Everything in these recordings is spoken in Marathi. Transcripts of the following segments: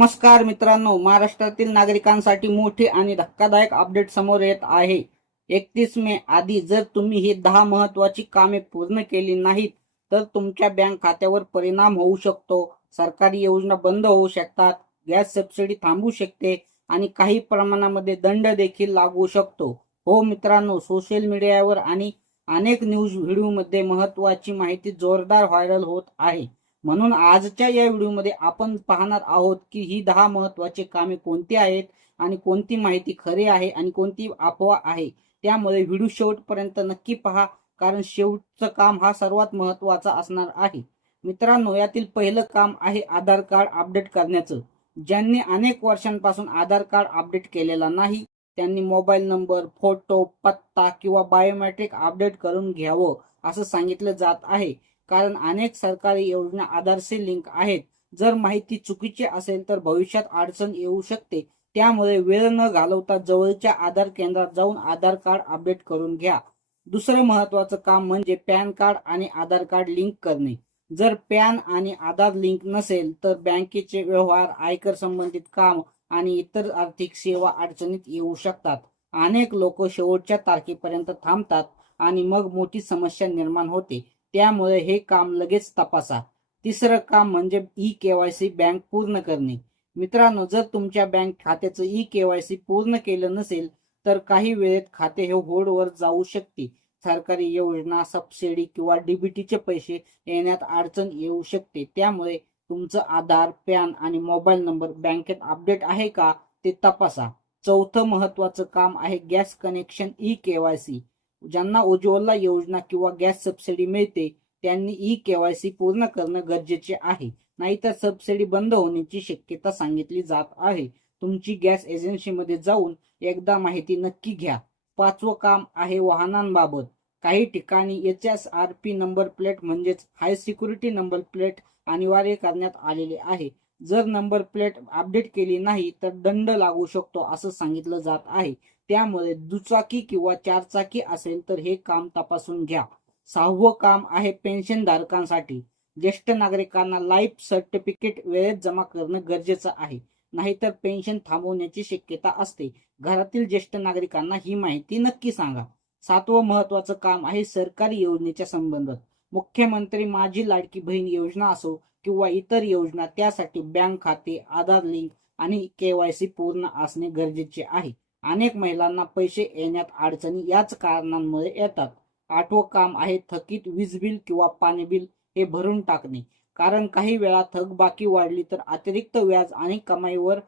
नमस्कार मित्रांनो, महाराष्ट्रातील नागरिकांसाठी मोठी आणि धक्कादायक अपडेट समोर येत आहे। 31 मे आधी जर तुम्ही ही 10 महत्त्वाची कामे पूर्ण केली नाहीत तर तुमच्या बँक खात्यावर परिणाम होऊ शकतो। सरकारी योजना बंद होऊ शकतात, गॅस सबसिडी थांबू शकते आणि काही प्रमाणामध्ये दंड देखील लागू शकतो। हो मित्रांनो, सोशल मीडियावर आणि अनेक न्यूज व्हिडिओमध्ये महत्त्वाची माहिती जोरदार व्हायरल होत आहे। म्हणून आजच्या या व्हिडिओमध्ये आपण पाहणार आहोत की ही 10 महत्त्वाची कामे कोणती आहेत आणि कोणती माहिती खरी आहे आणि कोणती अफवा आहे। त्यामुळे व्हिडिओ शेवटपर्यंत नक्की पहा, कारण शेवटचं काम हा सर्वात महत्त्वाचा असणार आहे। मित्रांनो, यातील पहिलं काम आहे आधार कार्ड अपडेट करण्याचं। ज्यांनी अनेक वर्षांपासून आधार कार्ड अपडेट केलेला नाही त्यांनी मोबाईल नंबर, फोटो, पत्ता किंवा बायोमेट्रिक अपडेट करून घ्यावं असं सांगितलं जात आहे। कारण अनेक सरकारी योजना आधारशी लिंक आहेत। जर माहिती चुकीची असेल तर भविष्यात अडचण येऊ शकते। त्यामुळे वेळ न घालवता जवळच्या आधार केंद्रात जाऊन आधार कार्ड अपडेट करून घ्या। दुसरं महत्त्वाचं काम म्हणजे पॅन कार्ड आणि आधार कार्ड लिंक करणे। जर पॅन आणि आधार लिंक नसेल तर बँकेचे व्यवहार, आयकर संबंधित काम आणि इतर आर्थिक सेवा अडचणीत येऊ शकतात। अनेक लोक शेवटच्या तारखेपर्यंत थांबतात आणि मग मोठी समस्या निर्माण होते। त्यामुळे हे काम लगेच तपासा। तिसरं काम म्हणजे ई-केवायसी बँक पूर्ण करणे। मित्रांनो, जर तुमच्या बँक खात्याचं ई-केवायसी पूर्ण केलं नसेल तर काही वेळेत खाते हे होल्डवर जाऊ शकते। सरकारी योजना, सबसिडी किंवा डीबीटीचे पैसे येण्यात अडचण येऊ शकते। त्यामुळे तुमचं आधार, पॅन आणि मोबाईल नंबर बँकेत अपडेट आहे का ते तपासा। चौथं महत्त्वाचं काम आहे गॅस कनेक्शन ई-केवायसी। ज्यांना उज्ज्वला योजना किंवा गॅस सबसिडी मिळते त्यांनी ई-केवायसी पूर्ण करणं गरजेचे आहे, नाहीतर सबसिडी बंद होण्याची शक्यता सांगितली जात आहे। तुमची गॅस एजन्सीमध्ये जाऊन एकदा माहिती नक्की घ्या। पाचवं काम आहे वाहनांबाबत। काही ठिकाणी HSRP नंबर प्लेट म्हणजेच हाय सिक्युरिटी नंबर प्लेट अनिवार्य करण्यात आलेले आहे। जर नंबर प्लेट अपडेट केली नाही तर दंड लागू शकतो असं सांगितलं जात आहे। त्यामुळे दुचाकी किंवा चारचाकी असेल तर हे काम तपासून घ्या। सहावं काम आहे पेन्शन धारकांसाठी। ज्येष्ठ नागरिकांना लाईफ सर्टिफिकेट वेळेत जमा करणं गरजेचं आहे, नाहीतर पेन्शन थांबवण्याची शक्यता असते। घरातील ज्येष्ठ नागरिकांना ही माहिती नक्की सांगा। सातवं महत्त्वाचं काम आहे सरकारी योजनेच्या संबंधात। मुख्यमंत्री माझी लाडकी बहीण योजना असो किंवा इतर योजना, त्यासाठी बँक खाते, आधार लिंक आणि केवायसी पूर्ण असणे गरजेचे आहे। अनेक महिलांना पैसे येण्यात अडचणी याच कारणांमुळे येतात। आठवं काम आहे थकीत वीज बिल किंवा पाणी बिल हे भरून टाकणे। कारण काही वेळा थकबाकी वाढली तर अतिरिक्त व्याज आणि कमाईवर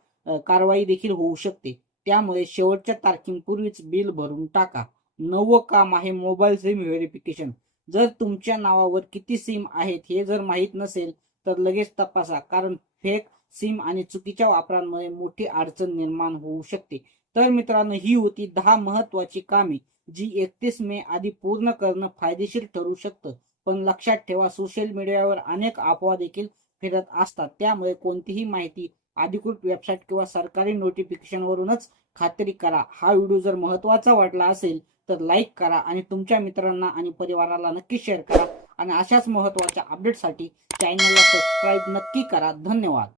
कारवाई देखील होऊ शकते। त्यामुळे शेवटच्या तारखेपूर्वीच बिल भरून टाका। नववं काम आहे मोबाईल सिम व्हेरिफिकेशन। जर तुमच्या नावावर किती सिम आहेत हे जर माहीत नसेल तर लगेच तपासा, कारण फेक सिम आणि चुकीच्या वापरांमुळे मोठी अडचण निर्माण होऊ शकते। तर मित्रांनो, ही होती 10 महत्त्वाची कामे जी 31 मे आधी पूर्ण करणं फायदेशीर ठरू शकतं। पण लक्षात ठेवा, सोशल मीडियावर अनेक अफवा देखील फिरत असतात। त्यामुळे कोणतीही माहिती अधिकृत वेबसाईट किंवा सरकारी नोटिफिकेशनवरूनच खात्री करा। हा व्हिडिओ जर महत्त्वाचा वाटला असेल तर लाईक करा आणि तुमच्या मित्रांना आणि परिवाराला नक्की शेअर करा। आणि अशाच महत्त्वाच्या अपडेटसाठी चॅनलला सबस्क्राईब नक्की करा। धन्यवाद।